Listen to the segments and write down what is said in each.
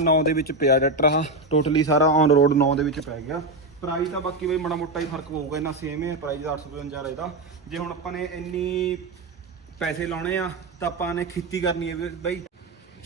ਨਵਾਂ 9 ਦੇ ਵਿੱਚ ਪਿਆ ਟਰੈਕਟਰ ਆ ਟੋਟਲੀ ਸਾਰਾ ਔਨ ਰੋਡ 9 ਦੇ ਵਿੱਚ ਪੈ ਗਿਆ। ਪ੍ਰਾਈਸ ਤਾਂ ਬਾਕੀ ਬਈ ਮਾੜਾ ਮੋਟਾ ਹੀ ਫ਼ਰਕ ਪਊਗਾ ਇਹਨਾਂ ਸੇਮ ਹੈ ਪ੍ਰਾਈਸ 855 ਇਹਦਾ ਜੇ ਹੁਣ ਆਪਾਂ ਨੇ ਇੰਨੀ ਪੈਸੇ ਲਾਉਣੇ ਆ, ਤਾਂ ਆਪਾਂ ਨੇ ਖੇਤੀ ਕਰਨੀ ਹੈ ਵੀ ਬਈ।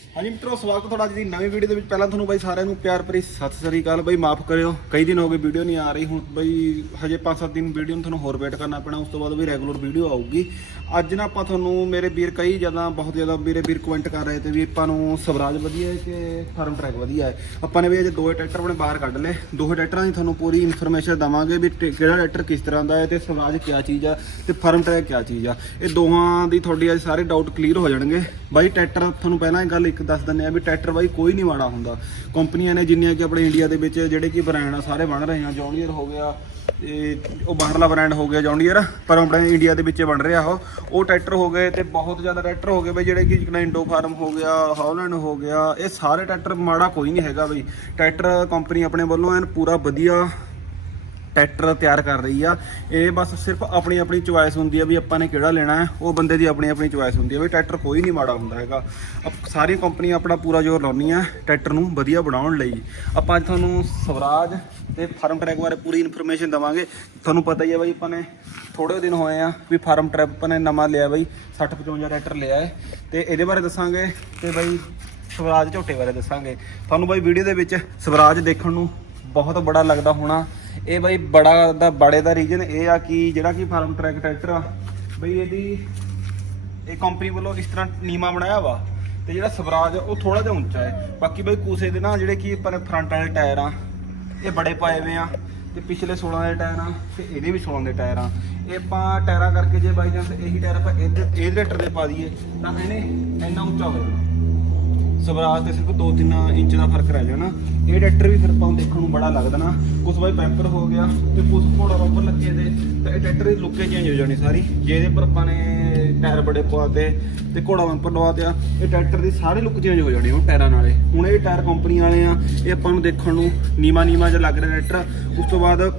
ਹਾਂਜੀ ਮਿੱਤਰੋ, ਸਵਾਗਤ ਤੁਹਾਡਾ ਅੱਜ ਦੀ ਨਵੀਂ ਵੀਡੀਓ ਦੇ ਵਿੱਚ। ਪਹਿਲਾਂ ਤੁਹਾਨੂੰ ਬਾਈ ਸਾਰਿਆਂ ਨੂੰ ਪਿਆਰ ਭਰੀ ਸਤਿ ਸ੍ਰੀ ਅਕਾਲ। ਬਾਈ ਮਾਫ ਕਰਿਓ, ਕਈ ਦਿਨ ਹੋ ਗਏ ਵੀਡੀਓ ਨਹੀਂ ਆ ਰਹੀ। ਹੁਣ ਬਾਈ ਹਜੇ 5-7 ਦਿਨ ਵੀਡੀਓ ਨੂੰ ਤੁਹਾਨੂੰ ਹੋਰ ਵੇਟ ਕਰਨਾ ਪੈਣਾ, ਉਸ ਤੋਂ ਬਾਅਦ ਵੀ ਰੈਗੂਲਰ ਵੀਡੀਓ ਆਊਗੀ। ਅੱਜ ਨਾ ਆਪਾਂ ਤੁਹਾਨੂੰ ਮੇਰੇ ਵੀਰ ਕਈ ਜ਼ਿਆਦਾ, ਬਹੁਤ ਜ਼ਿਆਦਾ ਮੇਰੇ ਵੀਰ ਕਮੈਂਟ ਕਰ ਰਹੇ ਤੇ ਵੀ ਆਪਾਂ ਨੂੰ ਸਵਰਾਜ ਵਧੀਆ ਹੈ ਕਿ ਫਾਰਮ ਟਰੈਕ ਵਧੀਆ ਹੈ। ਆਪਾਂ ਨੇ ਵੀ ਅੱਜ ਦੋਏ ਟਰੈਕਟਰ ਆਪਣੇ ਬਾਹਰ ਕੱਢ ਲਏ। ਦੋਹੇ ਟਰੈਕਟਰਾਂ ਦੀ ਤੁਹਾਨੂੰ ਪੂਰੀ ਇਨਫੋਰਮੇਸ਼ਨ ਦਵਾਂਗੇ ਵੀ ਟੇ- ਕਿਹੜਾ ਟਰੈਕਟਰ ਕਿਸ ਤਰ੍ਹਾਂ ਦਾ ਹੈ ਤੇ ਸਵਰਾਜ ਕਿਆ ਚੀਜ਼ ਆ ਤੇ ਫਾਰਮ ਟਰੈਕ ਕਿਆ ਚੀਜ਼ ਆ। ਇਹ ਦੋਹਾਂ ਦੀ ਤੁਹਾਡੀ ਅੱਜ ਸਾਰੇ ਡਾਊਟ ਕਲੀਅਰ ਹੋ ਜਾਣਗੇ। ਬਾਈ ਟਰੈਕਟਰ ਤੁਹਾਨੂੰ ਪਹਿਲਾਂ ਇਹ ਗੱਲ ਇੱਕ ਦੱਸ ਦਿੰਦੇ ਆ ਵੀ ਟਰੈਕਟਰ ਬਾਈ ਕੋਈ ਨਹੀਂ ਮਾੜਾ ਹੁੰਦਾ। ਕੰਪਨੀਆਂ ਨੇ ਜਿੰਨੀਆਂ ਕਿ ਆਪਣੇ ਇੰਡੀਆ ਦੇ ਵਿੱਚ ਜਿਹੜੇ ਕਿ ਬ੍ਰਾਂਡ ਆ, ਸਾਰੇ ਬਣ ਰਹੇ ਆ। ਜੌਂਡੀਅਰ ਹੋ ਗਿਆ, ਤੇ ਉਹ ਬਾਹਰਲਾ ਬ੍ਰਾਂਡ ਹੋ ਗਿਆ ਜੌਂਡੀਅਰ ਪਰ ਆਪਣੇ ਇੰਡੀਆ ਦੇ ਵਿੱਚ ਬਣ ਰਿਹਾ ਉਹ। ਉਹ ਟਰੈਕਟਰ ਹੋ ਗਏ ਤੇ ਬਹੁਤ ਜ਼ਿਆਦਾ ਟਰੈਕਟਰ ਹੋ ਗਏ ਬਈ, ਜਿਹੜੇ ਕਿ ਜਿਕਣਾ ਫਾਰਮ ਹੋ ਗਿਆ ਹਾਲੈਂਡ ਹੋ ਗਿਆ, ਇਹ ਸਾਰੇ ਟਰੈਕਟਰ ਮਾੜਾ ਕੋਈ ਨਹੀਂ ਹੈਗਾ ਬਈ। ਟਰੈਕਟਰ ਕੰਪਨੀ ਆਪਣੇ ਵੱਲੋਂ ਐਨ ਪੂਰਾ ਵਧੀਆ ਟਰੈਕਟਰ ਤਿਆਰ ਕਰ ਰਹੀ ਆ। ਇਹ ਬਸ ਸਿਰਫ ਆਪਣੀ ਆਪਣੀ ਚੁਆਇਸ ਹੁੰਦੀ ਆ ਵੀ ਆਪਾਂ ਨੇ ਕਿਹੜਾ ਲੈਣਾ ਹੈ, ਉਹ ਬੰਦੇ ਦੀ ਆਪਣੀ ਆਪਣੀ ਚੁਆਇਸ ਹੁੰਦੀ ਆ ਵੀ ਟਰੈਕਟਰ ਕੋਈ ਨਹੀਂ ਮਾੜਾ ਹੁੰਦਾ ਹੈਗਾ। ਅਪ- ਸਾਰੀਆਂ ਕੰਪਨੀਆਂ ਆਪਣਾ ਪੂਰਾ ਜ਼ੋਰ ਲਾਉਂਦੀਆਂ ਟਰੈਕਟਰ ਨੂੰ ਵਧੀਆ ਬਣਾਉਣ ਲਈ। ਆਪਾਂ ਅੱਜ ਤੁਹਾਨੂੰ ਸਵਰਾਜ ਤੇ ਫਾਰਮ ਟਰੈਕ ਬਾਰੇ ਪੂਰੀ ਇਨਫੋਰਮੇਸ਼ਨ ਦਵਾਂਗੇ। ਤੁਹਾਨੂੰ ਪਤਾ ਹੀ ਆ ਬਾਈ ਆਪਾਂ ਨੇ ਥੋੜੇ ਦਿਨ ਹੋਏ ਆ ਵੀ ਫਾਰਮ ਟਰੈਕ ਆਪਾਂ ਨੇ ਨਵਾਂ ਲਿਆ ਬਾਈ 60 55 ਟਰੈਕਟਰ ਲਿਆ ਹੈ। ਤੇ ਇਹਦੇ ਬਾਰੇ ਦੱਸਾਂਗੇ ਤੇ ਬਾਈ ਸਵਰਾਜ ਝੋਟੇ ਬਾਰੇ ਦੱਸਾਂਗੇ। ਤੁਹਾਨੂੰ ਬਾਈ ਵੀਡੀਓ ਦੇ ਵਿੱਚ ਸਵਰਾਜ ਦੇਖਣ ਨੂੰ ਬਹੁਤ ਬੜਾ ਲੱਗਦਾ ਹੋਣਾ। ਇਹ ਬਾਈ ਬੜਾ ਦਾ ਬੜੇ ਦਾ ਰੀਜਨ ਇਹ ਆ ਕਿ ਜਿਹੜਾ ਕਿ ਫਾਰਮ ਟਰੈਕ ਟਰੈਕਟਰ ਆ ਬਈ ਇਹਦੀ ਇਹ ਕੰਪਨੀ ਵੱਲੋਂ ਇਸ ਤਰ੍ਹਾਂ ਨੀਮਾ ਬਣਾਇਆ ਵਾ ਤੇ ਜਿਹੜਾ ਸਵਰਾਜ ਆ, ਉਹ ਥੋੜਾ ਜਿਹਾ ਉੱਚਾ ਹੈ। ਬਾਕੀ ਬਈ ਕੂਸੇ ਦੇ ਨਾ ਜਿਹੜੇ ਕਿ ਆਪਣੇ ਫਰੰਟ ਵਾਲੇ ਟਾਇਰ ਆ ਇਹ ਬੜੇ ਪਾਏ ਹੋਏ ਆ ਤੇ ਪਿਛਲੇ 16 ਦੇ ਟਾਇਰ ਆ ਤੇ ਇਹਦੇ ਵੀ 16 ਦੇ ਟਾਇਰ ਆ। ਇਹ ਆਪਾਂ ਟਾਇਰਾਂ ਕਰਕੇ ਜੇ ਬਾਈ ਚਾਂਸ ਇਹੀ ਟਾਇਰ ਆਪਾਂ ਇਹਦੇ ਇਹਦੇ ਟਰੈਕਟਰ ਦੇ ਪਾ ਦਈਏ ਤਾਂ ਇਹਨੇ ਇੰਨਾ ਉੱਚਾ ਹੋ ਜਾਣਾ ਸਵਰਾਜ ਤੇ ਸਿਰਫ 2-3 ਇੰਚ ਦਾ ਫ਼ਰਕ ਰਹਿ ਜਾਣਾ ਇਹ ਟਰੈਕਟਰ ਵੀ ਫਿਰ ਆਪਾਂ ਨੂੰ ਦੇਖਣ ਨੂੰ ਬੜਾ ਲੱਗਦਾ ਨਾ। ਕੁਛ ਬਾਈ ਪੈਂਪਰ ਹੋ ਗਿਆ ਤੇ ਕੁਛ ਘੋੜਾ ਬੰਪਰ ਲੱਗੇ ਤੇ ਤੇ ਇਹ ਟਰੈਕਟਰ ਦੀ ਲੁੱਕੇ ਚੇਂਜ ਹੋ ਜਾਣੀ ਸਾਰੀ। ਜੇ ਇਹਦੇ ਪਰ ਆਪਾਂ ਨੇ ਟਾਇਰ ਬੜੇ ਪਵਾਤੇ ਤੇ ਘੋੜਾ ਬੰਪਰ ਲਵਾਤੇ ਆ ਇਹ ਟਰੈਕਟਰ ਦੀ ਸਾਰੀ ਲੁੱਕ ਚੇਂਜ ਹੋ ਜਾਣੀ ਹੁਣ ਟਾਇਰਾਂ ਨਾਲੇ ਹੁਣ ਇਹ ਟਾਇਰ ਕੰਪਨੀ ਵਾਲੇ ਆ, ਇਹ ਆਪਾਂ ਨੂੰ ਦੇਖਣ ਨੂੰ ਨੀਮਾ ਨੀਮਾ ਜਿਹਾ ਲੱਗ ਰਿਹਾ ਟਰੈਕਟਰ ਉਸ ਤੋਂ ਬਾਅਦ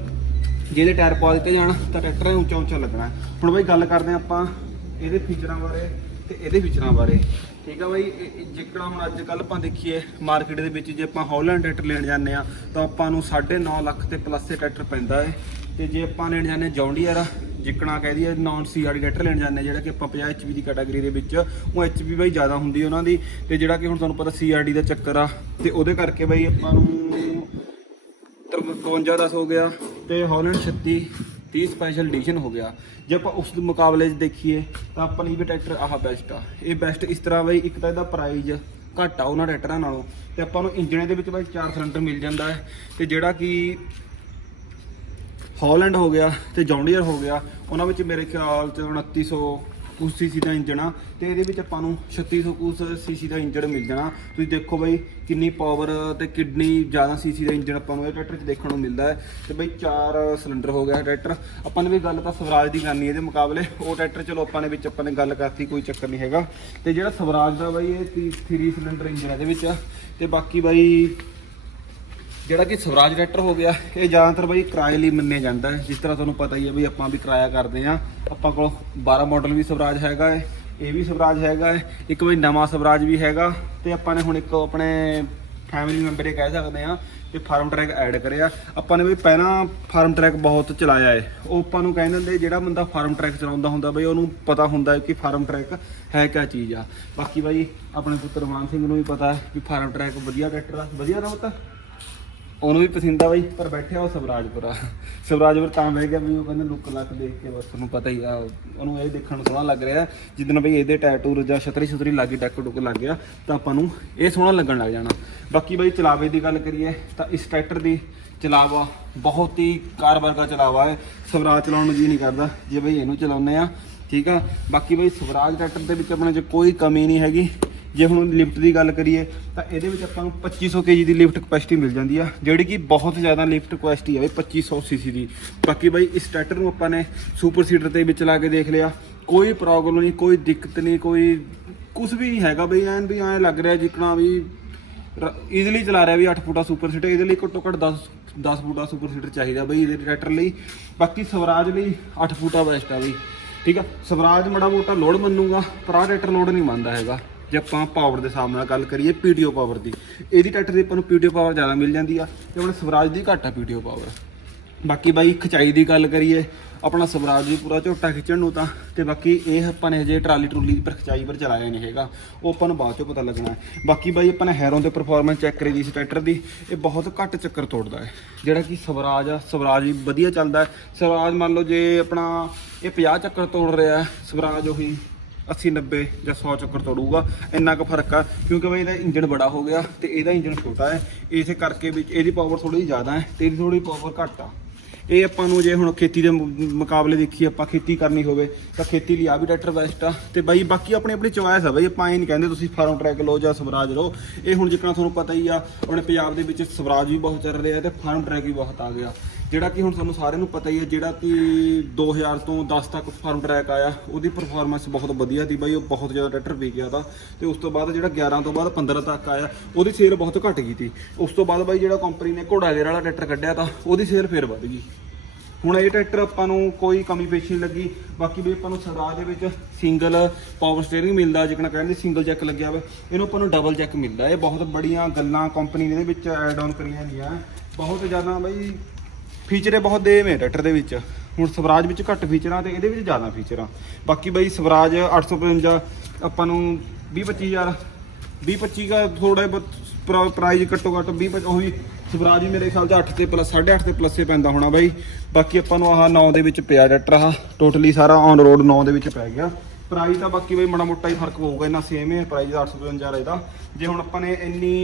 ਜਿਹਦੇ ਟਾਇਰ ਪਾ ਦਿੱਤੇ ਜਾਣ, ਤਾਂ ਟਰੈਕਟਰ ਨੇ ਉੱਚਾ ਉੱਚਾ ਲੱਗਣਾ। ਹੁਣ ਬਾਈ ਗੱਲ ਕਰਦੇ ਹਾਂ ਆਪਾਂ ਇਹਦੇ ਫੀਚਰਾਂ ਬਾਰੇ ਤੇ ਇਹਦੇ ਫੀਚਰਾਂ ਬਾਰੇ। ਠੀਕ ਆ ਬਾਈ ਜਿੱਕਣਾ ਹੁਣ ਅੱਜ ਕੱਲ ਆਪਾਂ ਦੇਖੀਏ ਮਾਰਕੀਟ ਦੇ ਵਿੱਚ ਜੇ ਆਪਾਂ ਹਾਲੈਂਡ ਟਰੈਕਟਰ ਲੈਣ ਜਾਂਦੇ ਆ ਤਾਂ ਆਪਾਂ ਨੂੰ 9.5 ਲੱਖ ਤੇ ਪਲੱਸ ਦੇ ਟਰੈਕਟਰ ਪੈਂਦਾ ਹੈ ਤੇ ਜੇ ਆਪਾਂ ਲੈਣ ਜਾਂਦੇ ਜੌਂਡੀਅਰ ਜਿੱਕਣਾ ਕਹਿ ਦਈਏ ਨਾਨ ਸੀਆਰਡੀ ਟਰੈਕਟਰ ਲੈਣ ਜਾਂਦੇ ਆ, ਜਿਹੜਾ ਕਿ ਆਪਾਂ 50 ਐਚਪੀ ਦੀ ਕੈਟਾਗਰੀ ਦੇ ਵਿੱਚ ਉਹ ਐਚਪੀ ਬਾਈ ਜ਼ਿਆਦਾ ਹੁੰਦੀ ਉਹਨਾਂ ਦੀ। ਤੇ ਜਿਹੜਾ ਕਿ ਹੁਣ ਤੁਹਾਨੂੰ ਪਤਾ ਸੀਆਰਡੀ ਦਾ ਚੱਕਰ ਆ ਤੇ ਉਹਦੇ ਕਰਕੇ ਬਾਈ ਆਪਾਂ ਨੂੰ 53 10 ਹੋ ਗਿਆ ਤੇ ਹਾਲੈਂਡ 36 30 ਸਪੈਸ਼ਲ ਐਡੀਸ਼ਨ ਹੋ ਗਿਆ। ਜੇ ਆਪਾਂ ਉਸ ਦੇ ਮੁਕਾਬਲੇ 'ਚ ਦੇਖੀਏ, ਤਾਂ ਆਪਾਂ ਲਈ ਵੀ ਟਰੈਕਟਰ ਆਹ ਬੈਸਟ ਆ। ਇਹ ਬੈਸਟ ਇਸ ਤਰ੍ਹਾਂ ਬਈ, ਇੱਕ ਤਾਂ ਇਹਦਾ ਪ੍ਰਾਈਜ਼ ਘੱਟ ਆ ਉਹਨਾਂ ਟਰੈਕਟਰਾਂ ਨਾਲੋਂ, ਤੇ ਆਪਾਂ ਨੂੰ ਇੰਜਣ ਦੇ ਵਿੱਚ ਬਈ 4 ਸਿਲੰਡਰ ਮਿਲ ਜਾਂਦਾ ਹੈ। ਤੇ ਜਿਹੜਾ ਕਿ ਹਾਲੈਂਡ ਹੋ ਗਿਆ, ਤੇ ਜੌਂਡੀਅਰ ਹੋ ਗਿਆ, ਉਹਨਾਂ ਵਿੱਚ ਮੇਰੇ ਖਿਆਲ ਚ 2900 ਕੁਛ ਸੀਸੀ ਦਾ ਇੰਜਣ ਆ ਤੇ ਇਹਦੇ ਵਿੱਚ ਆਪਾਂ ਨੂੰ 3600 ਕੁਛ ਸੀਸੀ ਦਾ ਇੰਜਣ ਮਿਲ ਜਾਣਾ। ਤੁਸੀਂ ਦੇਖੋ ਬਾਈ ਕਿੰਨੀ ਪਾਵਰ ਤੇ ਕਿੰਨੀ ਜ਼ਿਆਦਾ ਸੀਸੀ ਦਾ ਇੰਜਣ ਆਪਾਂ ਨੂੰ ਇਹ ਟਰੈਕਟਰ 'ਚ ਦੇਖਣ ਨੂੰ ਮਿਲਦਾ ਹੈ। ਤੇ ਬਈ ਚਾਰ ਸਿਲੰਡਰ ਹੋ ਗਿਆ ਟਰੈਕਟਰ ਆਪਾਂ ਨੇ ਵੀ ਗੱਲ ਤਾਂ ਸਵਰਾਜ ਦੀ ਕਰਨੀ ਇਹਦੇ ਮੁਕਾਬਲੇ ਉਹ ਟਰੈਕਟਰ ਚਲੋ ਆਪਾਂ ਨੇ ਵਿੱਚ ਆਪਾਂ ਨੇ ਗੱਲ ਕਰਤੀ, ਕੋਈ ਚੱਕਰ ਨਹੀਂ ਹੈਗਾ। ਤੇ ਜਿਹੜਾ ਸਵਰਾਜ ਦਾ ਬਈ ਇਹ 3 ਸਿਲੰਡਰ ਇੰਜਣ ਇਹਦੇ ਵਿੱਚ। ਆ ਤੇ ਬਾਕੀ ਬਾਈ ਜਿਹੜਾ ਕਿ ਸਵਰਾਜ ਟਰੈਕਟਰ ਹੋ ਗਿਆ, ਇਹ ਜ਼ਿਆਦਾਤਰ ਬਾਈ ਕਿਰਾਏ ਲਈ ਮੰਨਿਆ ਜਾਂਦਾ ਹੈ। ਜਿਸ ਤਰ੍ਹਾਂ ਤੁਹਾਨੂੰ ਪਤਾ ਹੀ ਹੈ ਬਈ ਆਪਾਂ ਵੀ ਕਿਰਾਇਆ ਕਰਦੇ ਆ ਆਪਾਂ ਕੋਲ 12 ਮਾਡਲ ਵੀ ਸਵਰਾਜ ਹੈਗਾ ਹੈ, ਇਹ ਵੀ ਸਵਰਾਜ ਹੈਗਾ ਹੈ, ਇੱਕ ਬਈ ਨਵਾਂ ਸਵਰਾਜ ਵੀ ਹੈਗਾ ਤੇ ਆਪਾਂ ਨੇ ਹੁਣ ਇੱਕ ਆਪਣੇ ਫੈਮਿਲੀ ਮੈਂਬਰ ਇਹ ਕਹਿ ਸਕਦੇ ਆ ਕਿ ਫਾਰਮ ਟਰੈਕ ਐਡ ਕਰਿਆ। ਆਪਾਂ ਨੇ ਬਈ ਪਹਿਲਾਂ ਫਾਰਮ ਟਰੈਕ ਬਹੁਤ ਚਲਾਇਆ ਹੈ। ਉਹ ਆਪਾਂ ਨੂੰ ਕਹਿੰਦੇ ਹੁੰਦੇ ਜਿਹੜਾ ਬੰਦਾ ਫਾਰਮ ਟਰੈਕ ਚਲਾਉਂਦਾ ਹੁੰਦਾ ਬਈ ਉਹਨੂੰ ਪਤਾ ਹੁੰਦਾ ਕਿ ਫਾਰਮ ਟਰੈਕ ਹੈ ਕਿਆ ਚੀਜ਼ ਆ। ਬਾਕੀ ਬਾਈ ਆਪਣੇ ਪੁੱਤਰ ਮਾਨ ਸਿੰਘ ਨੂੰ ਵੀ ਪਤਾ ਹੈ ਵੀ ਫਾਰਮ ਟਰੈਕ ਵਧੀਆ ਟਰੈਕਟਰ ਆ। ਵਧੀਆ ਨਾ ਪਤਾ? ਉਹਨੂੰ ਵੀ ਪਸੰਦ ਆ ਬਾਈ। ਪਰ ਬੈਠਿਆ ਉਹ ਸਵਰਾਜਪੁਰਾ ਸਵਰਾਜਪੁਰ ਤਾਂ ਬਹਿ ਗਿਆ ਵੀ, ਉਹ ਕਹਿੰਦਾ ਲੁੱਕ ਲੱਕ ਦੇਖ ਕੇ ਬਸ ਤੁਹਾਨੂੰ ਪਤਾ ਹੀ ਆ, ਉਹਨੂੰ ਇਹ ਦੇਖਣ ਨੂੰ ਸੋਹਣਾ ਲੱਗ ਰਿਹਾ। ਜਿੱਦਣ ਬਈ ਇਹਦੇ ਟੈਟੂ ਜਾਂ ਛਤਰੀ ਛਤਰੀ ਲੱਗੀ ਡੱਕ ਡੁੱਕ ਲੱਗ ਗਿਆ, ਤਾਂ ਆਪਾਂ ਨੂੰ ਇਹ ਸੋਹਣਾ ਲੱਗਣ ਲੱਗ ਜਾਣਾ। ਬਾਕੀ ਬਾਈ ਚਲਾਵੇ ਦੀ ਗੱਲ ਕਰੀਏ, ਤਾਂ ਇਸ ਟਰੈਕਟਰ ਦੀ ਚਲਾਵਾ ਬਹੁਤ ਹੀ ਕਾਰ ਵਰਗਾ ਚਲਾਵਾ ਹੈ। ਸਵਰਾਜ ਚਲਾਉਣ ਨੂੰ ਜੀ ਨਹੀਂ ਕਰਦਾ, ਜੇ ਬਈ ਇਹਨੂੰ ਚਲਾਉਂਦੇ ਆ, ਠੀਕ ਆ। ਬਾਕੀ ਬਈ ਸਵਰਾਜ ਟਰੈਕਟਰ ਦੇ ਵਿੱਚ ਆਪਣੇ 'ਚ ਕੋਈ ਕਮੀ ਨਹੀਂ ਹੈਗੀ। ਜੇ ਹੁਣ ਲਿਫਟ ਦੀ ਗੱਲ ਕਰੀਏ, ਤਾਂ ਇਹਦੇ ਵਿੱਚ ਆਪਾਂ ਨੂੰ 2500 kg ਦੀ ਲਿਫਟ ਕਪੈਸਿਟੀ ਮਿਲ ਜਾਂਦੀ ਆ, ਜਿਹੜੀ ਕਿ ਬਹੁਤ ਜ਼ਿਆਦਾ ਲਿਫਟ ਕਪੈਸਿਟੀ ਆ ਹੈ 2500 cc ਦੀ। ਬਾਕੀ ਬਈ ਇਸ ਟਰੈਕਟਰ ਨੂੰ ਆਪਾਂ ਨੇ ਸੁਪਰ ਸੀਡਰ ਤੇ ਵਿੱਚ ਲਾ ਕੇ ਦੇਖ ਲਿਆ। ਕੋਈ ਪ੍ਰੋਬਲਮ ਨਹੀਂ, ਕੋਈ ਦਿੱਕਤ ਨਹੀਂ, ਕੋਈ ਕੁਝ ਵੀ ਨਹੀਂ ਹੈਗਾ ਬਈ, ਐਨ ਵੀ ਐਂ ਲੱਗ ਰਿਹਾ ਜਿੱਕਣਾ ਵੀ ਈਜ਼ੀਲੀ ਚਲਾ ਰਿਹਾ ਵੀ 8 ਫੁੱਟਾ ਸੁਪਰ ਸੀਟਰ ਇਹਦੇ ਲਈ ਘੱਟੋ ਘੱਟ 10 10 ਫੁੱਟਾ ਸੁਪਰ ਸੀਟਰ ਚਾਹੀਦਾ ਬਈ ਇਹਦੇ ਟਰੈਕਟਰ ਲਈ। ਬਾਕੀ ਸਵਰਾਜ ਲਈ 8 ਫੁੱਟਾ ਬੈਸਟ ਆ ਬਈ, ਠੀਕ ਆ? ਸਵਰਾਜ ਮੜਾ ਮੋਟਾ ਲੋਡ ਮੰਨੂਗਾ, ਪਰ ਆਹ ਟਰੈਕਟਰ ਲੋਡ ਨਹੀਂ ਮੰਨਦਾ ਹੈਗਾ। ਜੇ ਆਪਾਂ ਪਾਵਰ ਦੇ ਹਿਸਾਬ ਨਾਲ ਗੱਲ ਕਰੀਏ ਪੀਟੀਓ ਪਾਵਰ ਦੀ, ਇਹਦੀ ਟਰੈਕਟਰ ਦੀ ਆਪਾਂ ਨੂੰ ਪੀਟੀਓ ਪਾਵਰ ਜ਼ਿਆਦਾ ਮਿਲ ਜਾਂਦੀ ਆ ਤੇ ਆਪਣੇ ਸਵਰਾਜ ਦੀ ਘੱਟ ਆ ਪੀਟੀਓ ਪਾਵਰ ਬਾਕੀ ਬਾਈ ਖਚਾਈ ਦੀ ਗੱਲ ਕਰੀਏ, ਆਪਣਾ ਸਵਰਾਜ ਵੀ ਪੂਰਾ ਝੋਟਾ ਖਿੱਚਣ ਨੂੰ ਤਾਂ, ਤੇ ਬਾਕੀ ਇਹ ਆਪਾਂ ਨੇ ਹਜੇ ਟਰਾਲੀ ਟਰੂਲੀ ਪਰ ਖਚਾਈ ਪਰ ਚਲਾਇਆ ਨਹੀਂ ਹੈਗਾ, ਉਹ ਆਪਾਂ ਨੂੰ ਬਾਅਦ ਚੋਂ ਪਤਾ ਲੱਗਣਾ ਬਾਕੀ ਬਾਈ ਆਪਾਂ ਨੇ ਹੈਰੋਂ ਦੇ ਪਰਫਾਰਮੈਂਸ ਚੈੱਕ ਕਰੀ ਦੀ ਇਸ ਟਰੈਕਟਰ ਦੀ, ਇਹ ਬਹੁਤ ਘੱਟ ਚੱਕਰ ਤੋੜਦਾ ਹੈ। ਜਿਹੜਾ ਕਿ ਸਵਰਾਜ ਆ, ਸਵਰਾਜ ਵੀ ਵਧੀਆ ਚੱਲਦਾ ਸਵਰਾਜ ਮੰਨ ਲਓ ਜੇ ਆਪਣਾ ਇਹ 50 ਚੱਕਰ ਤੋੜ ਰਿਹਾ ਸਵਰਾਜ ਉਹੀ 80 90 ਜਾਂ 100 ਚੱਕਰ ਤੋੜੂਗਾ, ਇੰਨਾ ਕੁ ਫ਼ਰਕ ਆ, ਕਿਉਂਕਿ ਬਈ ਇਹਦਾ ਇੰਜਨ ਬੜਾ ਹੋ ਗਿਆ ਤੇ ਇਹਦਾ ਇੰਜਨ ਛੋਟਾ ਹੈ, ਇਸੇ ਕਰਕੇ ਵਿੱਚ ਇਹਦੀ ਪਾਵਰ ਥੋੜੀ ਜ਼ਿਆਦਾ ਹੈ ਤੇ ਇਹਦੀ ਥੋੜੀ ਪਾਵਰ ਘੱਟ ਆ। ਇਹ ਆਪਾਂ ਨੂੰ ਜੇ ਹੁਣ ਖੇਤੀ ਦੇ ਮੁਕਾਬਲੇ ਦੇਖੀਏ, ਆਪਾਂ ਖੇਤੀ ਕਰਨੀ ਹੋਵੇ, ਤਾਂ ਖੇਤੀ ਲਈ ਆ ਵੀ ਟਰੈਕਟਰ ਬੈਸਟ ਆ ਤੇ ਬਾਈ ਬਾਕੀ ਆਪਣੀ ਆਪਣੀ ਚੋਇਸ ਆ ਬਾਈ, ਆਪਾਂ ਇਹ ਨਹੀਂ ਕਹਿੰਦੇ ਤੁਸੀਂ ਫਾਰਮ ਟਰੈਕ ਲਓ ਜਾਂ ਸਵਰਾਜ ਲਓ। ਇਹ ਹੁਣ ਜਿੱਕਣਾ ਤੁਹਾਨੂੰ ਪਤਾ ਹੀ ਆ, ਆਪਣੇ ਪੰਜਾਬ ਦੇ ਵਿੱਚ ਸਵਰਾਜ ਵੀ ਬਹੁਤ ਚੱਲ ਰਿਹਾ ਤੇ ਫਾਰਮ ਟਰੈਕ ਵੀ ਬਹੁਤ ਆ ਗਿਆ। ਜਿਹੜਾ ਕਿ ਹੁਣ ਸਾਨੂੰ ਸਾਰਿਆਂ ਨੂੰ ਪਤਾ ਹੀ ਹੈ, ਜਿਹੜਾ ਕਿ 2000 ਤੋਂ 10 ਤੱਕ ਫਾਰਮ ਟਰੈਕ ਆਇਆ, ਉਹਦੀ ਪਰਫਾਰਮੈਂਸ ਬਹੁਤ ਵਧੀਆ ਸੀ ਬਾਈ, ਉਹ ਬਹੁਤ ਜ਼ਿਆਦਾ ਟਰੈਕਟਰ ਵਿਕ ਗਿਆ ਤਾਂ ਤੇ ਉਸ ਤੋਂ ਬਾਅਦ ਜਿਹੜਾ 11 ਤੋਂ ਬਾਅਦ 15 ਤੱਕ ਆਇਆ, ਉਹਦੀ ਸੇਲ ਬਹੁਤ ਘਟ ਗਈ ਸੀ। ਉਸ ਤੋਂ ਬਾਅਦ ਬਾਈ ਜਿਹੜਾ ਕੰਪਨੀ ਨੇ ਘੋੜਾ ਗੇਰ ਵਾਲਾ ਟਰੈਕਟਰ ਕੱਢਿਆ ਤਾਂ ਉਹਦੀ ਸੇਲ ਫੇਰ ਵੱਧ ਗਈ। ਹੁਣ ਇਹ ਟਰੈਕਟਰ ਆਪਾਂ ਨੂੰ ਕੋਈ ਕਮੀ ਪੇਸ਼ੀ ਨਹੀਂ ਲੱਗੀ। ਬਾਕੀ ਵੀ ਆਪਾਂ ਨੂੰ ਸਵਰਾਜ ਦੇ ਵਿੱਚ ਸਿੰਗਲ ਪਾਵਰ ਸਟੀਅਰਿੰਗ ਮਿਲਦਾ, ਜਿਕਣਾ ਕਹਿੰਦੇ ਸਿੰਗਲ ਜੈਕ ਲੱਗਿਆ ਵਾ। ਇਹਨੂੰ ਆਪਾਂ ਨੂੰ ਡਬਲ ਜੈਕ ਮਿਲਦਾ। ਇਹ ਬਹੁਤ ਬੜੀਆਂ ਗੱਲਾਂ ਕੰਪਨੀ ਨੇ ਇਹਦੇ ਵਿੱਚ ਐਡ ਆਨ ਕਰੀਆਂ ਹੁੰਦੀਆਂ ਬਹੁਤ ਜ਼ਿਆਦਾ ਬਈ ਫੀਚਰ ਇਹ ਬਹੁਤ ਦੇਮ ਹੈ ਟਰੈਕਟਰ ਦੇ ਵਿੱਚ। ਹੁਣ ਸਵਰਾਜ ਵਿੱਚ ਘੱਟ ਫੀਚਰਾਂ ਤੇ ਇਹਦੇ ਵਿੱਚ ਜ਼ਿਆਦਾ ਫੀਚਰਾਂ ਬਾਕੀ ਬਈ ਸਵਰਾਜ 855 ਆਪਾਂ ਨੂੰ 20 25000 20 25 ਦਾ ਥੋੜਾ ਪ੍ਰਾਈਸ ਘੱਟੋ ਘੱਟ 20 25 ਉਹੀ ਸਵਰਾਜ ਵੀ ਮੇਰੇ ਖਿਆਲ ਚ 8 ਤੇ ਪਲੱਸ 8.5 ਤੇ ਪਲੱਸ ਪੈਂਦਾ ਹੋਣਾ ਬਾਈ। ਬਾਕੀ ਆਪਾਂ ਨੂੰ ਆਹ 9 ਦੇ ਵਿੱਚ ਪਿਆ ਟਰੈਕਟਰ ਆਹ ਟੋਟਲੀ ਸਾਰਾ ਔਨ ਰੋਡ 9 ਦੇ ਵਿੱਚ ਪੈ ਗਿਆ। ਪ੍ਰਾਈਸ ਤਾਂ ਬਾਕੀ ਬਈ ਮਾੜਾ ਮੋਟਾ ਹੀ ਫ਼ਰਕ ਪਊਗਾ ਇਹਨਾਂ ਸੇਮ ਹੈ ਪ੍ਰਾਈਸ 855 ਇਹਦਾ ਜੇ ਹੁਣ ਆਪਾਂ ਨੇ ਇੰਨੀ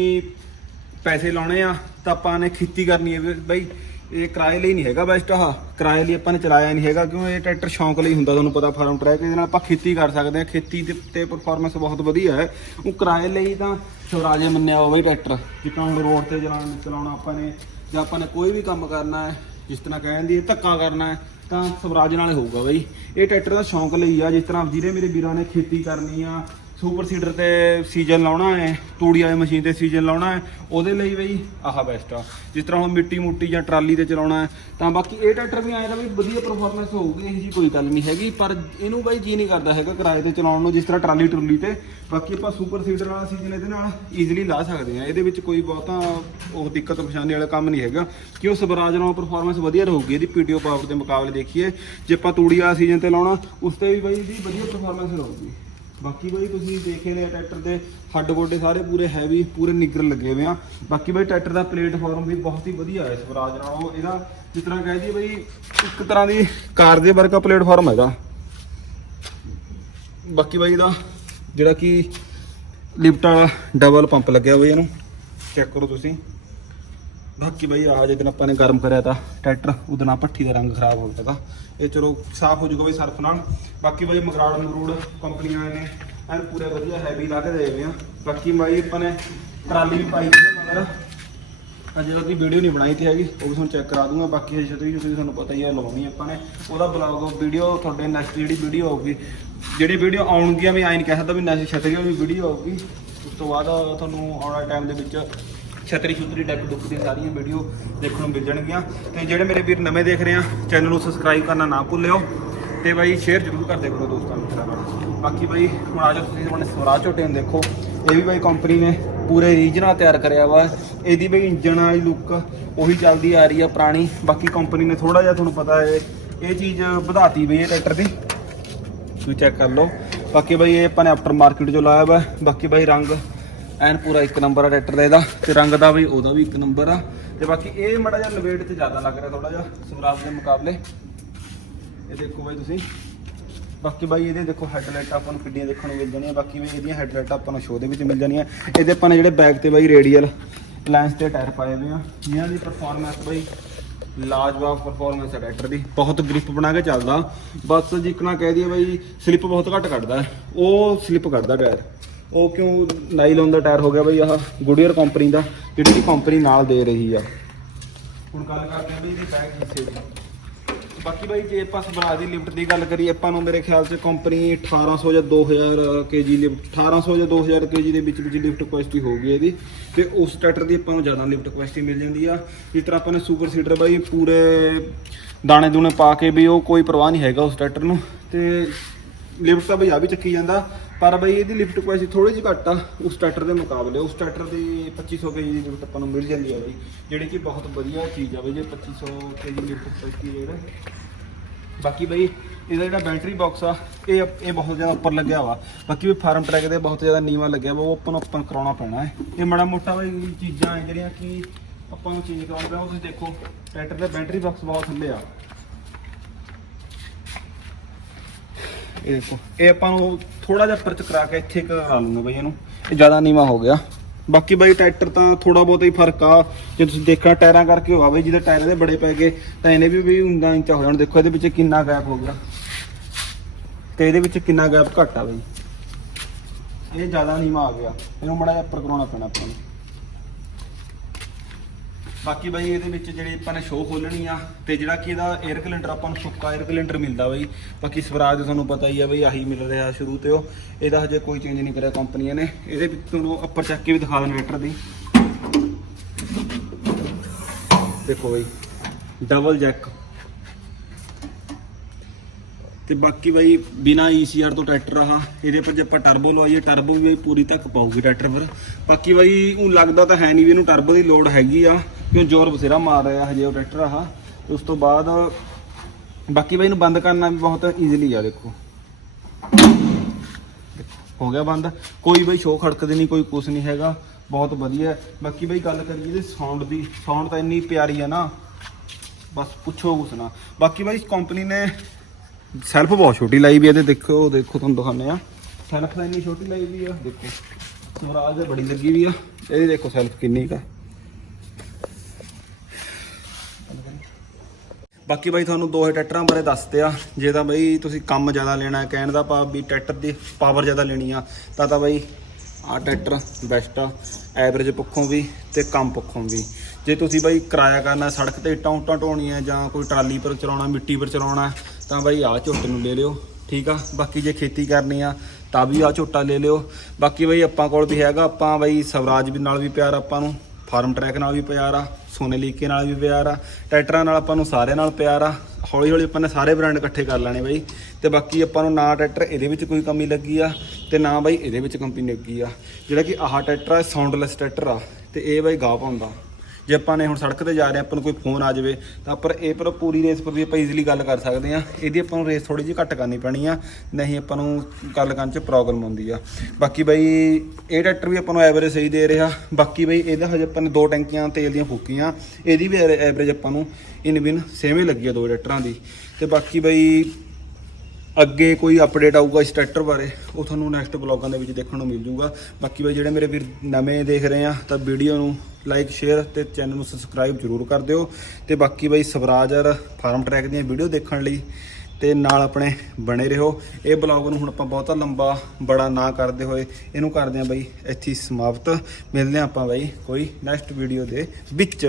ਪੈਸੇ ਲਾਉਣੇ ਆ, ਤਾਂ ਆਪਾਂ ਨੇ ਖੇਤੀ ਕਰਨੀ ਹੈ ਵੀ ਬਈ। ਇਹ ਕਿਰਾਏ ਲਈ ਨਹੀਂ ਹੈਗਾ ਬੈਸਟ ਆਹ। ਕਿਰਾਏ ਲਈ ਆਪਾਂ ਨੇ ਚਲਾਇਆ ਨਹੀਂ ਹੈਗਾ ਕਿਉਂ? ਇਹ ਟਰੈਕਟਰ ਸ਼ੌਂਕ ਲਈ ਹੁੰਦਾ ਤੁਹਾਨੂੰ ਪਤਾ ਫਾਰਮ ਟਰੈਕ, ਇਹਦੇ ਨਾਲ ਆਪਾਂ ਖੇਤੀ ਕਰ ਸਕਦੇ ਹਾਂ। ਖੇਤੀ ਦੇ ਤੇ ਪਰਫਾਰਮੈਂਸ ਬਹੁਤ ਵਧੀਆ ਹੈ। ਉਹ ਕਿਰਾਏ ਲਈ ਤਾਂ ਸਵਰਾਜੇ ਮੰਨਿਆ ਹੋਵੇ ਟਰੈਕਟਰ। ਜਿੱਦਾਂ ਹੁਣ ਰੋਡ ਤੇ ਚਲਾਉਣ ਚਲਾਉਣਾ ਆਪਾਂ ਨੇ, ਜਾਂ ਆਪਾਂ ਨੇ ਕੋਈ ਵੀ ਕੰਮ ਕਰਨਾ ਹੈ, ਜਿਸ ਤਰ੍ਹਾਂ ਕਹਿੰਦੀ ਹੈ ਧੱਕਾ ਕਰਨਾ ਹੈ, ਤਾਂ ਸਵਰਾਜ ਨਾਲ ਹੋਊਗਾ ਬਈ। ਇਹ ਟਰੈਕਟਰ ਦਾ ਸ਼ੌਂਕ ਲਈ ਆ। ਜਿਸ ਤਰ੍ਹਾਂ ਜਿਹੜੇ ਮੇਰੇ ਵੀਰਾਂ ਨੇ ਖੇਤੀ ਕਰਨੀ ਆ ਸੁਪਰ ਸੀਡਰ ਤੇ ਸੀਜ਼ਨ ਲਾਉਣਾ ਹੈ, ਤੂੜੀ ਵਾਲੀ ਮਸ਼ੀਨ ਤੇ ਸੀਜ਼ਨ ਲਾਉਣਾ ਹੈ, ਉਹਦੇ ਲਈ ਬਈ ਆਹ ਬੈਸਟ ਆ। ਜਿਸ ਤਰ੍ਹਾਂ ਹੁਣ ਮਿੱਟੀ ਮੁੱਟੀ ਜਾਂ ਟਰਾਲੀ ਤੇ ਚਲਾਉਣਾ ਹੈ, ਤਾਂ ਬਾਕੀ ਇਹ ਟਰੈਕਟਰ ਵੀ ਆਏਗਾ ਵੀ ਵਧੀਆ ਪਰਫਾਰਮੈਂਸ ਹੋਊਗੀ, ਇਹ ਜੀ ਕੋਈ ਗੱਲ ਨਹੀਂ ਹੈਗੀ, ਪਰ ਇਹਨੂੰ ਬਾਈ ਜੀ ਨਹੀਂ ਕਰਦਾ ਹੈਗਾ ਕਿਰਾਏ ਤੇ ਚਲਾਉਣ ਨੂੰ, ਜਿਸ ਤਰ੍ਹਾਂ ਟਰਾਲੀ ਟਰੂਲੀ ਤੇ। ਬਾਕੀ ਆਪਾਂ ਸੁਪਰ ਸੀਡਰ ਵਾਲਾ ਸੀਜ਼ਨ ਇਹਦੇ ਨਾਲ ਈਜ਼ੀਲੀ ਲਾ ਸਕਦੇ ਹਾਂ। ਇਹਦੇ ਵਿੱਚ ਕੋਈ ਬਹੁਤਾ ਉਹ ਦਿੱਕਤ ਪਰੇਸ਼ਾਨੀ ਵਾਲਾ ਕੰਮ ਨਹੀਂ ਹੈਗਾ। ਕਿਉਂ ਸਵਰਾਜ ਨਾਲ ਪਰਫਾਰਮੈਂਸ ਵਧੀਆ ਰਹੂਗੀ ਇਹਦੀ ਪੀਟੀਓ ਪਾਵਰ ਦੇ ਮੁਕਾਬਲੇ ਦੇਖੀਏ। ਜੇ ਆਪਾਂ ਤੂੜੀ ਵਾਲਾ ਸੀਜ਼ਨ ਤੇ ਲਾਉਣਾ, ਉਸ ਤੇ ਵੀ ਬਾਈ ਇਹਦੀ ਵਧੀਆ ਪਰਫਾਰਮੈਂਸ ਰਹੂਗੀ। ਬਾਕੀ ਬਾਈ ਤੁਸੀਂ ਦੇਖੇ ਨੇ ਟਰੈਕਟਰ ਦੇ ਹੱਡ ਗੋਡੇ ਸਾਰੇ ਪੂਰੇ ਹੈਵੀ ਪੂਰੇ ਨਿੱਗਰ ਲੱਗੇ ਹੋਏ ਆ। ਬਾਕੀ ਬਾਈ ਟਰੈਕਟਰ ਦਾ ਪਲੇਟਫਾਰਮ ਵੀ ਬਹੁਤ ਹੀ ਵਧੀਆ ਹੈ ਸਵਰਾਜ ਨਾਲੋਂ। ਇਹਦਾ ਜਿਸ ਤਰ੍ਹਾਂ ਕਹਿ ਦਈਏ ਬਈ, ਇੱਕ ਤਰ੍ਹਾਂ ਦੀ ਕਾਰ ਦੇ ਵਰਗਾ ਪਲੇਟਫਾਰਮ ਹੈਗਾ ਬਾਕੀ ਬਾਈ ਇਹਦਾ ਜਿਹੜਾ ਕਿ ਲਿਫਟ ਵਾਲਾ ਡਬਲ ਪੰਪ ਲੱਗਿਆ ਹੋਇਆ ਇਹਨੂੰ। ਚੈੱਕ ਕਰੋ ਤੁਸੀਂ। ਬਾਕੀ ਬਈ ਆ ਜਿੱਦਣ ਆਪਾਂ ਨੇ ਗਰਮ ਕਰਿਆ ਤਾਂ ਟਰੈਕਟਰ, ਉਹਦੇ ਨਾਲ ਭੱਠੀ ਦਾ ਰੰਗ ਖਰਾਬ ਹੋ ਗਿਆ ਤਾਂ। ਇਹ ਚਲੋ ਸਾਫ਼ ਹੋ ਜਾਊਗਾ ਬਈ ਸਰਫ ਨਾਲ। ਬਾਕੀ ਬਈ ਮਗਰਾੜ ਮਗਰੂੜ ਕੰਪਨੀਆਂ ਨੇ ਐਨ ਪੂਰੇ ਵਧੀਆ ਹੈਵੀ ਲਾ ਕੇ ਦੇ ਹੋਏ ਆ। ਬਾਕੀ ਬਾਈ ਆਪਾਂ ਨੇ ਟਰਾਲੀ ਵੀ ਪਾਈ ਸੀ ਮਗਰ। ਅਜੇ ਤੱਕ ਦੀ ਵੀਡੀਓ ਨਹੀਂ ਬਣਾਈ ਤੇ ਹੈਗੀ, ਉਹ ਵੀ ਤੁਹਾਨੂੰ ਚੈੱਕ ਕਰਾ ਦੂੰਗਾ। ਬਾਕੀ ਹਜੇ ਛਤਰੀ ਛਤਰੀ ਤੁਹਾਨੂੰ ਪਤਾ ਹੀ ਹੈ ਲਾਉਣੀ ਆਪਾਂ ਨੇ। ਉਹਦਾ ਬਲੌਗ ਵੀਡੀਓ ਤੁਹਾਡੇ ਨੈਕਸਟ ਜਿਹੜੀ ਵੀਡੀਓ ਆਊਗੀ, ਜਿਹੜੀ ਵੀਡੀਓ ਆਉਣਗੀਆਂ ਵੀ ਆਈ ਨਹੀਂ ਕਹਿ ਸਕਦਾ ਵੀ ਨੈਕਸਟ ਛਤਰੀ ਵਾਲੀ ਵੀਡੀਓ ਆਊਗੀ। ਉਸ ਤੋਂ ਬਾਅਦ ਤੁਹਾਨੂੰ ਆਉਣ ਵਾਲੇ ਟਾਈਮ ਦੇ ਵਿੱਚ ਛਤਰੀ ਛੁਤਰੀ ਡੈਕ ਡੁੱਕ ਦੀ ਸਾਰੀਆਂ ਵੀਡੀਓ ਦੇਖਣ ਨੂੰ ਮਿਲ ਜਾਣਗੀਆਂ। ਤੇ ਜਿਹੜੇ ਮੇਰੇ ਵੀਰ ਨਵੇਂ ਦੇਖ ਰਹੇ ਆ ਚੈਨਲ ਨੂੰ ਸਬਸਕ੍ਰਾਈਬ ਕਰਨਾ ਨਾ ਭੁੱਲਿਓ। ਤੇ ਬਾਈ ਸ਼ੇਅਰ ਜ਼ਰੂਰ ਕਰਦੇ ਦਿਆ ਕਰੋ ਦੋਸਤਾਂ ਮਿੱਤਰਾਂ ਨਾਲ। ਬਾਕੀ ਬਾਈ, ਹੁਣ ਆ ਜਾਓ ਤੁਸੀਂ ਆਪਣੇ ਸਵਰਾਜ ਝੋਟੇ ਨੂੰ ਦੇਖੋ। ਇਹ ਵੀ ਬਾਈ ਕੰਪਨੀ ਨੇ ਪੂਰੇ ਰੀਜਨਲ ਤਿਆਰ ਕਰਿਆ ਵਾ। ਇਹਦੀ ਬਈ ਇੰਜਨ ਵਾਲੀ ਲੁੱਕ ਉਹੀ ਚੱਲਦੀ ਆ ਰਹੀ ਆ ਪੁਰਾਣੀ। ਬਾਕੀ ਕੰਪਨੀ ਨੇ ਥੋੜਾ ਜਿਹਾ ਤੁਹਾਨੂੰ ਪਤਾ ਹੈ ਇਹ ਚੀਜ਼ ਵਧਾਤੀ ਬਈ ਇਹ ਟਰੈਕਟਰ ਦੀ। ਤੁਸੀਂ ਚੈੱਕ ਕਰ ਲਓ। ਬਾਕੀ ਬਾਈ ਇਹ ਆਪਾਂ ਨੇ ਆਫਟਰ ਮਾਰਕੀਟ ਚੋਂ ਲਾਇਆ ਵਾ। ਬਾਕੀ ਬਾਈ ਰੰਗ ਐਨ ਪੂਰਾ ਇੱਕ ਨੰਬਰ ਆ ਟਰੈਕਟਰ ਦਾ ਇਹਦਾ, ਤੇ ਰੰਗ ਦਾ ਵੀ, ਉਹਦਾ ਵੀ ਇੱਕ ਨੰਬਰ ਆ। ਤੇ ਬਾਕੀ ਇਹ ਮੜਾ ਜਿਹਾ ਲਵੇਟ ਤੇ ਜ਼ਿਆਦਾ ਲੱਗ ਰਿਹਾ ਥੋੜਾ ਜਿਹਾ ਸਵਰਾਜ ਦੇ ਮੁਕਾਬਲੇ। ਇਹ ਦੇਖੋ ਬਾਈ ਤੁਸੀਂ। ਬਾਕੀ ਬਾਈ ਇਹਦੇ ਦੇਖੋ ਹੈਡਲਾਈਟ ਆਪਾਂ ਨੂੰ ਕਿੱਡੀਆਂ ਦੇਖਣ ਨੂੰ ਮਿਲ ਜਾਣੀਆਂ, ਬਾਕੀ ਵੀ ਇਹਦੀਆਂ ਹੈਡਲਾਈਟ ਆਪਾਂ ਨੂੰ ਸ਼ੋਅ ਦੇ ਵਿੱਚ ਮਿਲ ਜਾਣੀਆਂ। ਇਹਦੇ ਆਪਾਂ ਨੇ ਜਿਹੜੇ ਬੈਕ ਤੇ ਬਾਈ ਰੇਡੀਅਲ ਲੈਂਸ ਤੇ ਟਾਇਰ ਪਾਏ ਹੋਏ ਆ। ਇਹਨਾਂ ਦੀ ਪਰਫਾਰਮੈਂਸ ਬਾਈ ਲਾਜਵਾਬ ਪਰਫਾਰਮੈਂਸ ਹੈ ਟਰੈਕਟਰ ਦੀ। ਬਹੁਤ ਗ੍ਰਿਪ ਬਣਾ ਕੇ ਚੱਲਦਾ। ਬਸ ਜਿੱਕਣਾ ਕਹਿ ਦਈਏ ਬਾਈ ਸਲਿੱਪ ਬਹੁਤ ਘੱਟ ਕੱਢਦਾ। ਉਹ ਸਲਿੱਪ ਕੱਢਦਾ ਟਾਇਰ ਉਹ ਕਿਉਂ ਨਾਈਲੋਨ ਦਾ ਟਾਇਰ ਹੋ ਗਿਆ ਬਈ, ਆਹ ਗੁਡੀਅਰ ਕੰਪਨੀ ਦਾ, ਜਿਹੜੀ ਕਿ ਕੰਪਨੀ ਨਾਲ ਦੇ ਰਹੀ ਆ। ਹੁਣ ਗੱਲ ਕਰਦੇ ਹਾਂ ਬਈ ਇਹਦੀ ਬੈਕ ਹਿੱਸੇ ਦੀ। ਬਾਕੀ ਬਾਈ, ਜੇ ਆਪਾਂ ਸਵਰਾਜ ਦੀ ਲਿਫਟ ਦੀ ਗੱਲ ਕਰੀਏ, ਆਪਾਂ ਨੂੰ ਮੇਰੇ ਖਿਆਲ 'ਚ ਕੰਪਨੀ 1800 ਜਾਂ 2000 ਕੇਜੀ ਲਿਫਟ 1800 ਜਾਂ 2000 ਕੇਜੀ ਦੇ ਵਿੱਚ ਵਿੱਚ ਲਿਫਟ ਕੁਐਸਟੀ ਹੋਊਗੀ ਇਹਦੀ। ਤੇ ਉਸ ਟਰੈਕਟਰ ਦੀ ਆਪਾਂ ਨੂੰ ਜ਼ਿਆਦਾ ਲਿਫਟ ਕੁਐਸਟੀ ਮਿਲ ਜਾਂਦੀ ਆ। ਜਿਸ ਤਰ੍ਹਾਂ ਆਪਾਂ ਨੇ ਸੁਪਰ ਸੀਡਰ ਬਾਈ, ਪੂਰੇ ਦਾਣੇ ਦੂਣੇ ਪਾ ਕੇ ਵੀ ਉਹ ਕੋਈ ਪਰਵਾਹ ਨਹੀਂ ਹੈਗਾ ਉਸ ਟਰੈਕਟਰ ਨੂੰ। ਤੇ ਲਿਫਟ ਤਾਂ ਬਈ ਆ ਵੀ ਚੱਕੀ ਜਾਂਦਾ। ਪਰ ਬਈ ਇਹਦੀ ਲਿਫਟ ਕਪੈਸਿਟੀ ਥੋੜੀ ਜਿਹੀ ਘੱਟ ਆ, ਉਸ ਟਰੈਕਟਰ ਦੇ ਮੁਕਾਬਲੇ, ਉਸ ਟਰੈਕਟਰ ਦੀ 2500 ਕੇਜੀ ਦੀ ਲਿਫਟ ਆਪਾਂ ਨੂੰ ਮਿਲ ਜਾਂਦੀ ਆ ਬਈ, ਜਿਹੜੀ ਕਿ ਬਹੁਤ ਵਧੀਆ ਚੀਜ਼ ਆ ਬਈ, ਜੇ 2500 ਕੇਜੀ ਲਿਫਟ ਕਪੈਸਿਟੀ ਜਿਹੜਾ। ਬਾਕੀ ਬਈ, ਇਹਦਾ ਜਿਹੜਾ ਬੈਟਰੀ ਬਾਕਸ ਆ, ਇਹ ਇਹ ਬਹੁਤ ਜ਼ਿਆਦਾ ਉੱਪਰ ਲੱਗਿਆ ਵਾ। ਬਾਕੀ ਵੀ ਫਾਰਮ ਟਰੈਕ ਦੇ ਬਹੁਤ ਜ਼ਿਆਦਾ ਨੀਵਾ ਲੱਗਿਆ ਵਾ, ਉਹ ਆਪਾਂ ਨੂੰ ਆਪਾਂ ਕਰਾਉਣਾ ਪੈਣਾ ਹੈ। ਇਹ ਮਾੜਾ ਮੋਟਾ ਬਈ ਚੀਜ਼ਾਂ ਹੈ ਜਿਹੜੀਆਂ ਕਿ ਆਪਾਂ ਨੂੰ ਚੇਂਜ ਕਰਾਉਣਾ ਪੈਣਾ ਉਹ ਤੁਸੀਂ ਦੇਖੋ ਟਰੈਕਟਰ ਦਾ ਬੈਟਰੀ ਬਾਕਸ ਬਹੁਤ ਥੱਲੇ ਆ। ਇਹ ਦੇਖੋ, ਇਹ ਆਪਾਂ ਨੂੰ ਥੋੜਾ ਜਿਹਾ ਪਰਚ ਕਰਾ ਕੇ ਇੱਥੇ ਕਰਾ ਲੂੰਗੇ ਬਈ ਇਹਨੂੰ। ਇਹ ਜ਼ਿਆਦਾ ਨੀਵਾ ਹੋ ਗਿਆ। ਬਾਕੀ ਬਾਈ ਟਰੈਕਟਰ ਤਾਂ ਥੋੜਾ ਬਹੁਤਾ ਹੀ ਫ਼ਰਕ ਆ। ਜੇ ਤੁਸੀਂ ਦੇਖਣਾ ਟਾਇਰਾਂ ਕਰਕੇ ਹੋਆ ਬਈ, ਜਿਹਦੇ ਟਾਇਰਾਂ ਦੇ ਬੜੇ ਪੈ ਗਏ, ਤਾਂ ਇਹਨੇ ਵੀ ਬਈ ਹੁੰਦਾ ਇੰਚਾ ਹੋ ਜਾਣਾ। ਦੇਖੋ ਇਹਦੇ ਵਿੱਚ ਕਿੰਨਾ ਗੈਪ ਹੋ ਗਿਆ। ਤੇ ਇਹਦੇ ਵਿੱਚ ਕਿੰਨਾ ਗੈਪ ਘੱਟ ਆ ਬਾਈ। ਇਹ ਜ਼ਿਆਦਾ ਨੀਵਾ ਆ ਗਿਆ। ਇਹਨੂੰ ਮੜਾ ਜਿਹਾ ਉੱਪਰ ਕਰਾਉਣਾ ਪੈਣਾ ਆਪਾਂ ਨੂੰ। ਬਾਕੀ ਬਾਈ ਇਹਦੇ ਵਿੱਚ ਜਿਹੜੀ ਆਪਾਂ ਨੇ ਸ਼ੋਅ ਖੋਲਣੀ ਆ ਤੇ ਜਿਹੜਾ ਕਿ ਇਹਦਾ 에ਅਰ ਕੈਲੰਡਰ ਆਪਾਂ ਨੂੰ ਸੁੱਕਾ 에ਅਰ ਕੈਲੰਡਰ ਮਿਲਦਾ ਬਾਈ। ਬਾਕੀ ਸਵਰਾਜ ਦਾ ਤੁਹਾਨੂੰ ਪਤਾ ਹੀ ਆ ਬਈ, ਆਹੀ ਮਿਲ ਰਿਹਾ ਸ਼ੁਰੂ ਤੇ ਉਹ। ਇਹਦਾ ਹਜੇ ਕੋਈ ਚੇਂਜ ਨਹੀਂ ਕਰਿਆ ਕੰਪਨੀਆਂ ਨੇ। ਇਹਦੇ ਵਿੱਚ ਤੁਹਾਨੂੰ ਅੱਪਰ ਚੱਕ ਕੇ ਵੀ ਦਿਖਾ ਦੇਣ ਇਨਵੇਟਰ ਦੀ ਦੇਖੋ ਬਈ ਡਬਲ ਜੈਕ ਤੇ ਬਾਕੀ ਬਾਈ, ਬਿਨਾ ECR ਤੋਂ ਟਰੈਕਟਰ ਰਹਾ ਇਹਦੇ ਪਰ ਜੇ ਆਪਾਂ ਟਰਬੋ ਲਵਾਈਏ ਟਰਬੋ ਵੀ ਬਾਈ ਪੂਰੀ ਤੱਕ ਪਾਊਗੀ ਟਰੈਕਟਰ ਪਰ। ਬਾਕੀ ਬਾਈ, ਉਹ ਲੱਗਦਾ ਤਾਂ ਹੈ ਨਹੀਂ ਵੀ ਇਹਨੂੰ ਟਰਬੋ ਦੀ ਲੋਡ ਹੈਗੀ ਆ। ਕਿਉਂ ਜ਼ੋਰ ਬਥੇਰਾ ਮਾਰ ਰਿਹਾ ਹਜੇ ਉਹ ਟਰੈਕਟਰ ਆ ਉਸ ਤੋਂ ਬਾਅਦ ਬਾਕੀ ਬਾਈ ਇਹਨੂੰ ਬੰਦ ਕਰਨਾ ਵੀ ਬਹੁਤ ਈਜ਼ੀਲੀ ਆ, ਦੇਖੋ। ਹੋ ਗਿਆ ਬੰਦ। ਕੋਈ ਬਈ ਸ਼ੋਅ ਖੜਕਦੇ ਨਹੀਂ, ਕੋਈ ਕੁਛ ਨਹੀਂ ਹੈਗਾ। ਬਹੁਤ ਵਧੀਆ। ਬਾਕੀ ਬਾਈ ਗੱਲ ਕਰੀਏ ਇਹਦੇ ਸਾਊਂਡ ਦੀ। ਸਾਊਂਡ ਤਾਂ ਇੰਨੀ ਪਿਆਰੀ ਆ ਨਾ। ਬਸ ਪੁੱਛੋ ਕੁਛ ਨਾ। ਬਾਕੀ ਬਾਈ ਕੰਪਨੀ ਨੇ ਸੈਲਫ ਬਹੁਤ ਛੋਟੀ ਲਾਈ ਵੀ ਹੈ ਤੇ ਦੇਖੋ ਦੇਖੋ ਤੁਹਾਨੂੰ ਦਿਖਾਉਂਦੇ ਆ। ਸੈਲਫ ਤਾਂ ਇੰਨੀ ਛੋਟੀ ਲਾਈ ਵੀ ਆ, ਦੇਖੋ। ਸਵਰਾਜ ਬੜੀ ਲੱਗੀ ਵੀ ਆ। ਇਹਦੀ ਦੇਖੋ ਸੈਲਫ ਕਿੰਨੀ ਕਾ ਬਾਕੀ ਬਾਈ ਤੁਹਾਨੂੰ ਦੋਹੇ ਟਰੈਕਟਰਾਂ ਬਾਰੇ ਦੱਸਦੇ ਆ। ਜੇ ਤਾਂ ਬਾਈ ਤੁਸੀਂ ਕੰਮ ਜ਼ਿਆਦਾ ਲੈਣਾ, ਕਹਿਣ ਦਾ ਭਾਵ ਵੀ ਟਰੈਕਟਰ ਦੀ ਪਾਵਰ ਜ਼ਿਆਦਾ ਲੈਣੀ ਆ, ਤਾਂ ਤਾਂ ਬਾਈ ਆ ਟਰੈਕਟਰ ਬੈਸਟ ਆ। ਐਵਰੇਜ ਪੱਖੋਂ ਵੀ ਤੇ ਕੰਮ ਪੱਖੋਂ ਵੀ। ਜੇ ਤੁਸੀਂ ਬਾਈ ਕਿਰਾਇਆ ਕਰਨਾ, ਸੜਕ ਤੇ ਇੱਟਾਂ ਉੱਟਾਂ ਢੋਣੀਆਂ ਜਾਂ ਕੋਈ ਟਰਾਲੀ ਪਰ ਚਲਾਉਣਾ, ਮਿੱਟੀ ਪਰ ਚਲਾਉਣਾ, ਤਾਂ ਬਾਈ ਆਹ ਝੋਟੇ ਨੂੰ ਲੈ ਲਿਓ, ਠੀਕ ਆ? ਬਾਕੀ ਜੇ ਖੇਤੀ ਕਰਨੀ ਆ, ਤਾਂ ਵੀ ਆਹ ਝੋਟਾ ਲੈ ਲਿਓ। ਬਾਕੀ ਬਾਈ ਆਪਾਂ ਕੋਲ ਵੀ ਹੈਗਾ, ਆਪਾਂ ਬਾਈ ਸਵਰਾਜ ਵੀ ਨਾਲ ਵੀ ਪਿਆਰ ਆਪਾਂ ਨੂੰ, ਫਾਰਮ ਟਰੈਕ ਨਾਲ ਵੀ ਪਿਆਰ ਆ। ਸੋਨੇ ਲੀਕੇ ਨਾਲ ਵੀ ਪਿਆਰ ਆ, ਟਰੈਕਟਰਾਂ ਨਾਲ ਆਪਾਂ ਨੂੰ ਸਾਰਿਆਂ ਨਾਲ ਪਿਆਰ ਆ ਹੌਲੀ ਹੌਲੀ ਆਪਾਂ ਨੇ ਸਾਰੇ ਬ੍ਰਾਂਡ ਇਕੱਠੇ ਕਰ ਲੈਣੇ ਬਾਈ। ਤੇ ਬਾਕੀ ਆਪਾਂ ਨੂੰ ਨਾ ਟਰੈਕਟਰ ਇਹਦੇ ਵਿੱਚ ਕੋਈ ਕਮੀ ਲੱਗੀ ਆ, ਤੇ ਨਾ ਬਾਈ ਇਹਦੇ ਵਿੱਚ ਕੰਪਨੀ ਲੱਗੀ ਆ। ਜਿਹੜਾ ਕਿ ਆਹ ਟਰੈਕਟਰ ਆ ਸਾਊਂਡਲੈਸ ਟਰੈਕਟਰ ਆ, ਤੇ ਇਹ ਬਾਈ ਗਾ ਪਾਉਂਦਾ ਜੇ ਆਪਾਂ ਨੇ ਹੁਣ ਸੜਕ ਤੇ ਜਾ ਰਹੇ ਹਾਂ, ਆਪਾਂ ਨੂੰ ਕੋਈ ਫੋਨ ਆ ਜਾਵੇ, ਤਾਂ ਪਰ ਇਹ ਪਰ ਪੂਰੀ ਰੇਸ ਪਰ ਵੀ ਆਪਾਂ ਈਜ਼ੀਲੀ ਗੱਲ ਕਰ ਸਕਦੇ ਆ ਇਹਦੀ ਆਪਾਂ ਨੂੰ ਰੇਸ ਥੋੜੀ ਜਿਹੀ ਘੱਟ ਕਰਨੀ ਪੈਣੀ ਆ, ਨਹੀਂ ਆਪਾਂ ਨੂੰ ਗੱਲ ਕਰਨ 'ਚ ਪ੍ਰੋਬਲਮ ਆਉਂਦੀ ਆ। ਬਾਕੀ ਬਾਈ, ਇਹ ਟਰੈਕਟਰ ਵੀ ਆਪਾਂ ਨੂੰ ਐਵਰੇਜ ਸਹੀ ਦੇ ਰਿਹਾ। ਬਾਕੀ ਬਾਈ, ਇਹਦਾ ਹਜੇ ਆਪਾਂ ਨੇ ਦੋ ਟੈਂਕੀਆਂ ਤੇਲ ਦੀਆਂ ਫੂਕੀਆਂ, ਇਹਦੀ ਵੀ ਐਵਰੇਜ ਆਪਾਂ ਨੂੰ ਇਨ ਬਿਨ ਸੇਵੇਂ ਲੱਗੀ ਆ ਦੋ ਟਰੈਕਟਰਾਂ ਦੀ। ਤੇ ਬਾਕੀ ਬਾਈ ਅੱਗੇ ਕੋਈ ਅਪਡੇਟ ਆਊਗਾ ਇਸ ਟਰੈਕਟਰ ਬਾਰੇ, ਉਹ ਤੁਹਾਨੂੰ ਨੈਕਸਟ ਬਲੌਗਾਂ ਦੇ ਵਿੱਚ ਦੇਖਣ ਨੂੰ ਮਿਲ ਜੂਗਾ। ਬਾਕੀ ਬਾਈ ਜਿਹੜੇ ਮੇਰੇ ਵੀਰ ਨਵੇਂ ਦੇਖ ਰਹੇ ਆ, ਤਾਂ ਵੀਡੀਓ ਨੂੰ ਲਾਈਕ ਸ਼ੇਅਰ ਤੇ ਚੈਨਲ ਨੂੰ ਸਬਸਕ੍ਰਾਈਬ ਜਰੂਰ ਕਰ ਦਿਓ। ਤੇ ਬਾਕੀ ਬਾਈ ਸਵਰਾਜਰ ਫਾਰਮ ਟਰੈਕ ਦੀਆਂ ਵੀਡੀਓ ਦੇਖਣ ਲਈ ਤੇ ਨਾਲ ਆਪਣੇ ਬਣੇ ਰਹੋ। ਇਹ ਬਲੌਗ ਨੂੰ ਹੁਣ ਆਪਾਂ ਬਹੁਤਾ ਲੰਬਾ, ਬੜਾ ਨਾ ਕਰਦੇ ਹੋਏ, ਇਹਨੂੰ ਕਰਦੇ ਆ ਬਈ ਇੱਥੇ ਸਮਾਪਤ। ਮਿਲਦੇ ਆ ਆਪਾਂ ਬਾਈ ਕੋਈ ਨੈਕਸਟ ਵੀਡੀਓ ਦੇ ਵਿੱਚ।